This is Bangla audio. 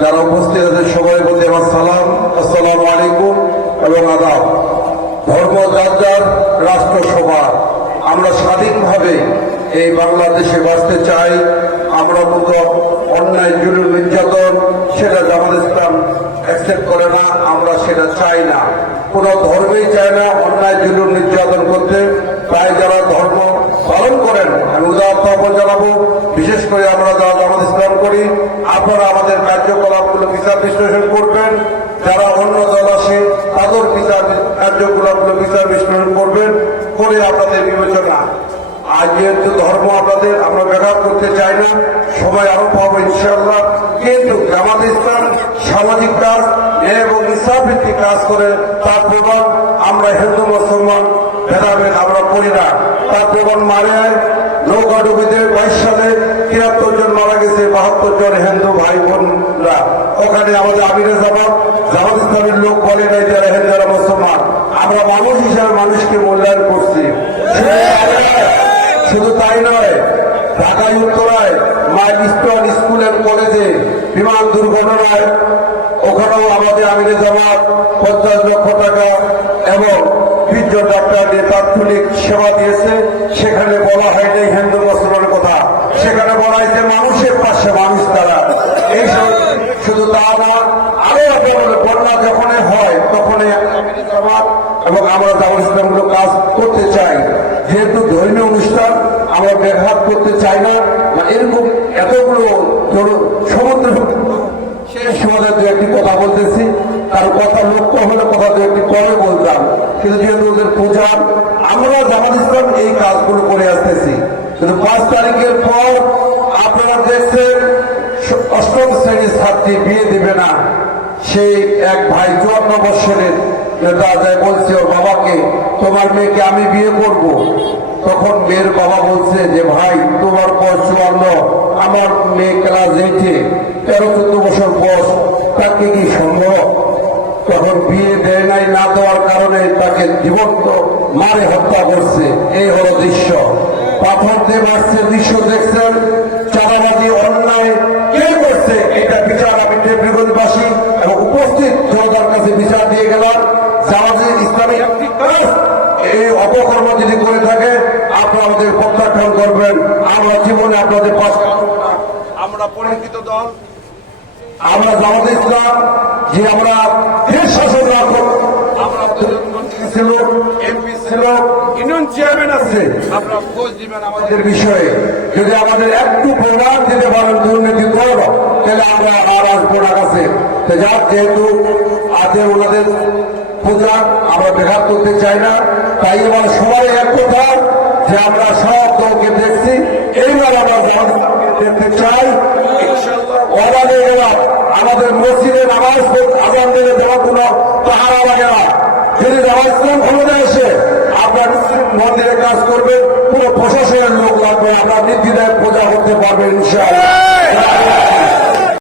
যারা উপস্থিত আছেন সবাই বলতে আমার সালাম, আসসালামু আলাইকুম এবং আদাব। ধর্ম যার যার, রাষ্ট্র সবার। আমরা স্বাধীনভাবে এই বাংলাদেশে বাঁচতে চাই। আমরা মতো অন্যায় জুলুম নির্যাতন সেটা জামাত ইসলাম অ্যাকসেপ্ট করে না, আমরা সেটা চাই না। কোনো ধর্মেই চায় না অন্যায় জুলুম নির্যাতন করতে। তাই যারা ধর্ম পালন করেন আমি উদাহরণ আহ্বান জানাবো, বিশেষ করে আমরা যারা জামাত ইসলাম করি, আপনারা আমাদের কার্যকলাপগুলো বিচার বিশ্লেষণ করবেন। যারা অন্য দল আসে তাদের বিচার কার্যকলাপগুলো বিচার বিশ্লেষণ করবেন, করে আপনাদের বিবেচনা। আজ যেহেতু ধর্ম আপনাদের আমরা ব্যাঘাত করতে চাই না, সবাই আরো পাবো ইনশাআল্লাহ। কিন্তু জামাত ইসলাম সামাজিক কাজ এবং ইসলাম ভিত্তিক কাজ করে, তার প্রমাণ আমরা হিন্দু মুসলমান ভেদাভেদ আমরা করি না। তার প্রমাণ মারিয়ায় নৌকাডুবিতে 22 সালে 73 জন মারা গেছে, 72 জন হিন্দু ভাই বোনরা। ওখানে আমাদের আমিরে জামাত ইসলামের লোক বলে নাই যারা হিন্দুরা মুসলমান। আমরা মানুষ হিসাবে মানুষকে মূল্যায়ন করছি। শুধু তাই নয়, ঢাকায় উত্তরায় মাইল স্টোন স্কুল এন্ড কলেজে বিমান দুর্ঘটনায় ওখানেও আমাদের আমিরে জামাত 50 লক্ষ টাকা এবং 20 জন ডাক্তার দিয়ে তাৎক্ষণিক সেবা দিয়েছে। সেখানে বলা হয়নি হিন্দু মুসলমানের কথা, সেখানে বলা হয়েছে মানুষের পাশে মানুষ তারা। এই শুধু তা নয়, আরো বন্যা যখনই হয় তখনই আমিরে জামাত এবং আমরা জামাত ইসলামগুলো কাজ করতে চাই। যেহেতু ধর্মীয় অনুষ্ঠান আমরা ব্যাঘাত করতে চাই না, এরকম এতগুলো সমুদ্র শেষ সমাজের দু একটি কথা বলতেছি, তার কথা লক্ষ্য হলে কথা দু একটি পরে বলতাম। কিন্তু যেহেতু ওদের পূজা, আমরা জামাত ইসলাম এই কাজগুলো করে আসতেছি। কিন্তু 5 তারিখের পর আপনারা দেখছেন 8ম শ্রেণীর ছাত্রী বিয়ে দিবে না। সেই এক ভাই 54 বৎসরের নেতা যায় বলছে ওর বাবাকে, তোমার মেয়েকে আমি বিয়ে করব। তখন মেয়ের বাবা বলছে যে ভাই তোমার বয়স 54, আমার মেয়ে ক্লাস 8-এ, 13-14 বছর বয়স, তাকে কি সম্ভব? তখন বিয়ে দেয় নাই, না দেওয়ার কারণে তাকে জীবন্ত মারে হত্যা করছে। এই হলো দৃশ্য। পাথর দিয়ে মারছে দৃশ্য দেখছেন। চাঁদাবাজি অন্যায় কে করছে এটা বিচার আমি টেপরিগঞ্জবাসী এবং উপস্থিত জনতার কাছে বিচার দিয়ে গেলাম। জামাতের ইসলামী এই অপকর্ম যদি করে থাকে আপনারা আমাদের প্রত্যাখ্যান করবেন। আমরা জীবনে আপনাদের পাশ কাটব না। আমরা পরিচিত দল, আমরা জামাতে ইসলাম যে আমরা দেশ শাসন না করব। আমরা মন্ত্রী ছিল, এমপি ছিল, ইউনিয়ন চেয়ারম্যান আছে, আপনারা খোঁজ দিবেন আমাদের বিষয়ে। যদি আমাদের একটু প্রমাণ দিতে পারেন দুর্নীতি করব, তাহলে আমরা আর আসবো না কাছে। যেহেতু আজকে ওনাদের পূজা আমরা ব্যাঘাত করতে চাই না, তাই এবার সবাই এক কথা যে আমরা সব দলকে দেখছি, এইবার আমরা দেখতে চাই। আমাদের মসজিদে নামাজ আজান দিলে দেওয়ার কোন পাহারা লাগে না। যদি জামাত ইসলাম ক্ষমতায় এসে আপনার মন্দিরে কাজ করবে, পুরো প্রশাসনের লোক লাগবে, আপনার নির্দ্বিধায় পূজা করতে পারবেন ইনশাআল্লাহ।